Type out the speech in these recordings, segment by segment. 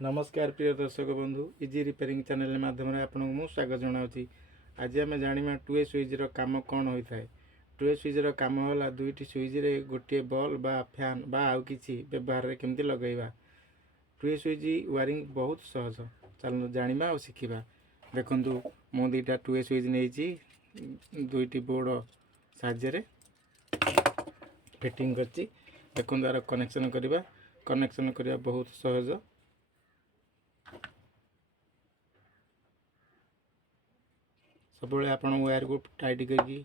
नमस्कार प्रिय दर्शक बंधु इजी रिपेयरिंग चैनल माध्यम आपको स्वागत जनावि। आज आम जाना टुए स्विच काम कौन होता है। टुए स्विच काम है दुईटी स्विच रे गोटे बल्ब बा फैन बा आउ किसी व्यवहार केमती लगेगा। टुए स्विच वायरिंग बहुत सहज, चलो जाना और शिखा। देखु मु दुईटा टुए स्विच नहीं दुईटी बोर्ड साहाय्य फिटिंग कर देखो यार कनेक्शन करवा बहुत सहज। सब आप वायर को टाइट करके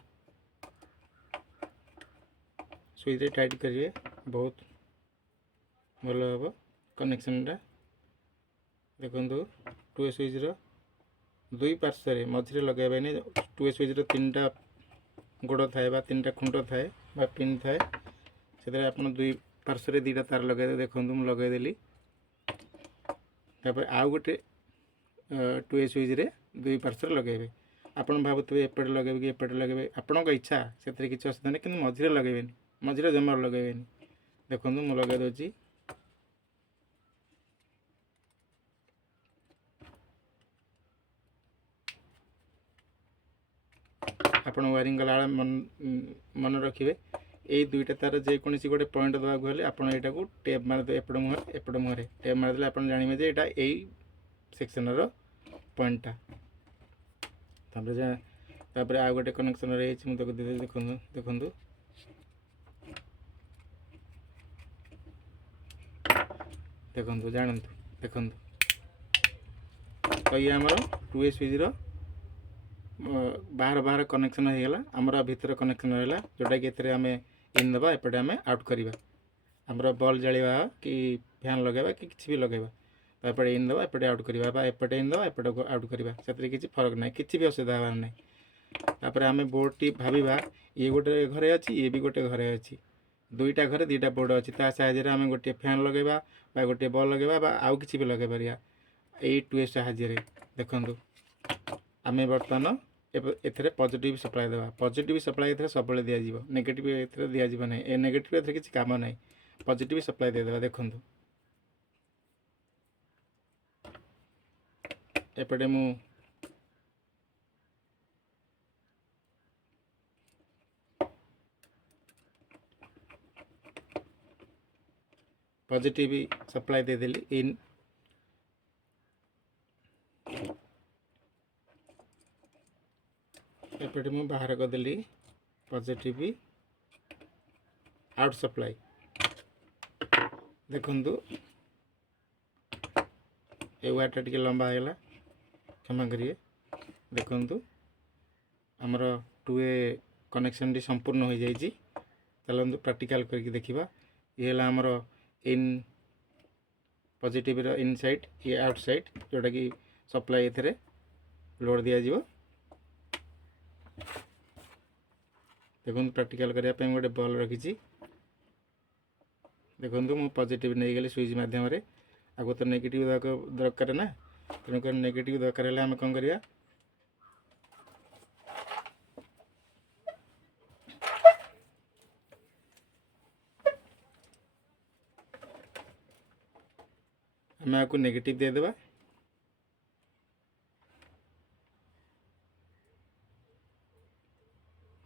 स्विच टाइट करेंगे बहुत भल हम कनेक्शनटा। देखो टुए स्विच दुई पार्श्व मझे लगे नहीं। टुए स्विच तीन टा गोड़ थाए तीन टा खुंट थाए पिन थाए से आप दुई पार्श्व दीटा तार लगे। देखो मुझे लगेदेली आउ गोटे टुए स्विच दुई पार्श्व लगे। आपड़ भावुवे एपटे लगे कि एपटे लगे आपण इच्छा से किसी असुविधा नहीं, कि मझे लगे मझे जमार लगे। देखो मुझे लगे दूसरी आप वायरिंग कला मन रखिए ये दुईटा तार जेकोसी गोटे पॉइंट देवाक हेल्ले आपड़ यहाँ को टेप मारदे एपट मुहर टेप मारदे आप जानवे जे यहाँ यही सेक्शन पॉइंटा। तापर आउ गोटे कनेक्शन रही मुझे देखो देखो देखो जानतु देखो तो ये आमर टुए स्विच बाहर बाहर कनेक्शन होगा। आमर भितर कनेक्शन रहा जोटा कि आम इन दबा एपटे आम आउट करवा आमर बल्ब जावा कि फैन लगेगा कि किसी भी लगेगा तो एपटे इन दबा एपटे आउट करवा एपटे इन दबा एपटे आउट करवा से किसी फरक ना कि भी असुविधा हबार ना। तापर आम बोर्ड टी भाविबा ये गोटे घरे अच्छी ये भी गोटे घरे अच्छी दुईटा घरे दुईटा बोर्ड अच्छी साहाଯ୍य आम गोटे फैन लगेगा गोटे बल्ब लगेगा आउ किसी भी लगे पारिया यही टुए साहाଯ୍य। देखो आम बर्तमान एथे पॉजिटिव सप्लाई देवा पॉजिटिव सप्लाई एथे सब दिज्व नेगेटिव एथे दिज्व ना ए नेगेटिव एथे किसी काम ना पॉजिटिव सप्लाई देदेवा। देखो एपटे मु पॉजिटिव सप्लाई देदेली इन एपटे मु बाहर करदेली पॉजिटिव आउट सप्लाई। देखु ये वायरटा टी लंबा होगा क्षमा करिए। देखु आमर टुए कनेक्शन टी संपूर्ण हो जाइए। चलते प्रैक्टिकल करके देखा ये आमर इन पॉजिटिव इन साइड ये आउट साइड जोटा कि सप्लाई एथे लोड दिज्व। देखो प्रैक्टिकल करने गोटे बल्ब रखी देखो मुझे पॉजिटिव नहीं गली स्विच मध्यम आगो तो नेगेटिव दरकार ना तेणुक नेगेटिव दरकार है आम कौन करवा आम आपको नेगेटिव देदेबा।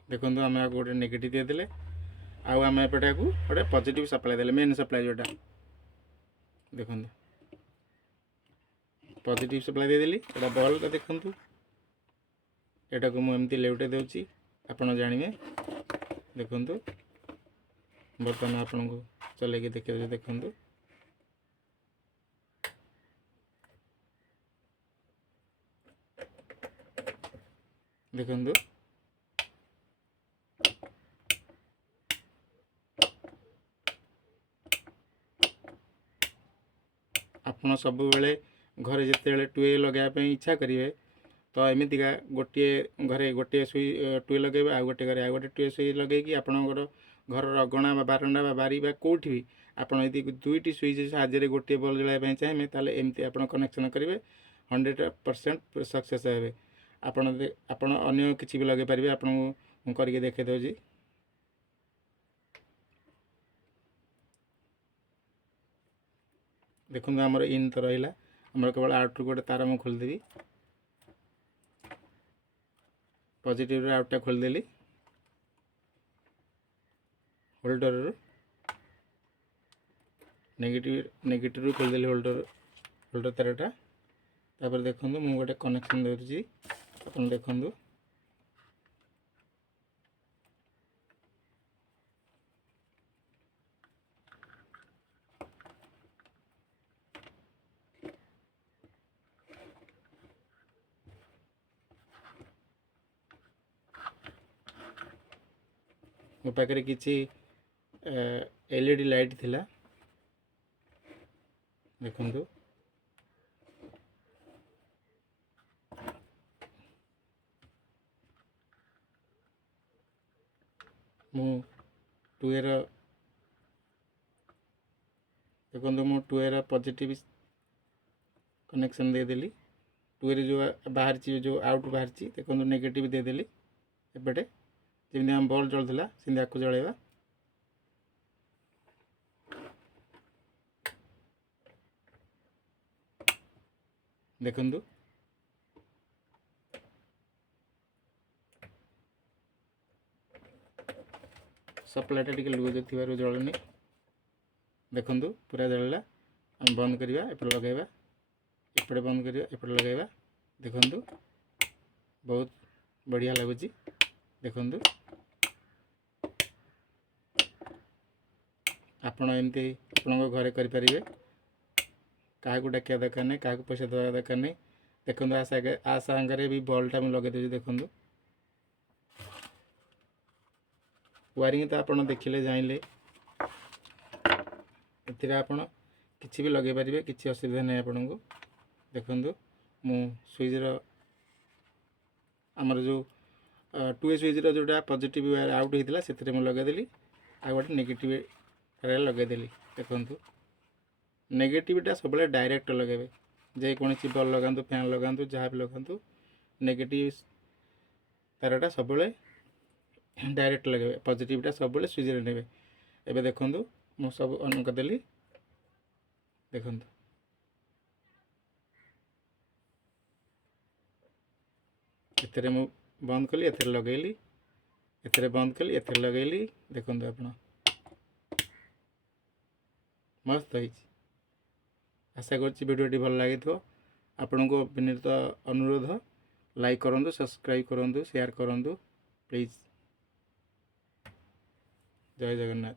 देखो आम आपको गोटे नेगेटिव देदेले आउ आम एपटे को गोटे पॉजिटिव सप्लाई देले मेन सप्लाई जोटा देखो पॉजिटिव सप्लाई देदेली एटा बल्ब देखु एटा को मुझे लेउटे दूसरी आपड़ जानवे। देखु बर्तमान आपन को चल देखिए देखु देखु आपड़ सब बेले घरे जिते टुए लगाई इच्छा करेंगे तो एमतीका गोटे घरे गोटे सुई टुए लगे आ गोटे घरे आ गोटे टुए सुई लगे आपणकर घर अगणा बारंडा बारी कौटी भी आपड़ यदि दुईटी स्विच साहाଯ୍य गोटे बल्ब जलाइबा चाहिए ताले एमती आप कनेक्शन करेंगे 100% सक्सेस हे। आपण अन्य किसी भी लगे पारे आपको करके देखे दूसरी देखो आमर इन तो रहा आमर केवल आउट रु गोटे तार मुझे खोलीदेवी पॉजिटिव आउटा खोलीदेली होल्डर नेगेटिव खोलीदेली होल्डर तारटा तापर देखो मुझे गोटे कनेक्शन दूसरी आप देखु मो पाखे किसी एलईडी लाइट थिला देखु मु टू एर देखो मु टू एर पॉजिटिव कनेक्शन देदेली टू एर जो बाहर जो आउट बाहर देखो नेगेटिव देदेली एपटे जमी आम बल्ब जलूला सेमती आपको जलैया देखु सप्लाईटा टी लुज थी जलनी देखु पूरा जलला आम बंद करवा एपटे लगेगा एपटे बंद करवा एपटे लगेगा देखु बहुत बढ़िया लगुच देखु आपण एमती आपण घरे करें क्या डाकिया दरकार नहीं क्या पैसा देवा दरकार नहीं देखो आ सांगे भी बल्बटा मुझे लगे दूसरी देखु वायरिंग तो आप देखिले जाइले एथिरे आपण किसी भी लगे पारे किसी असुविधा नहीं आपन को देखु मु स्विच आमर जो टू ए स्विच जोटा पॉजिटिव आउट होता से मुझे लगेदेली आ गए नेगेटिव लगेदेली देखु नेगेटिवटा सब डायरेक्ट लगे जेकोसी बल्ब लगातु फैन लगातु जहाँ भी लगातु नेगेटिव तारटा सब डायरेक्ट लगे पॉजिटिवटा सब स्विच ने एवं देखु मु सब ऑन करदेली देखु एथे मु बंद कली एथे लगेली एथे बंद कली एथे लगेली देखु आप मस्त हो आशा करडी भल लगी आपण को विनीत अनुरोध लाइक करूँ सब्सक्राइब करूँ शेयर करूँ प्लीज जय जगन्नाथ।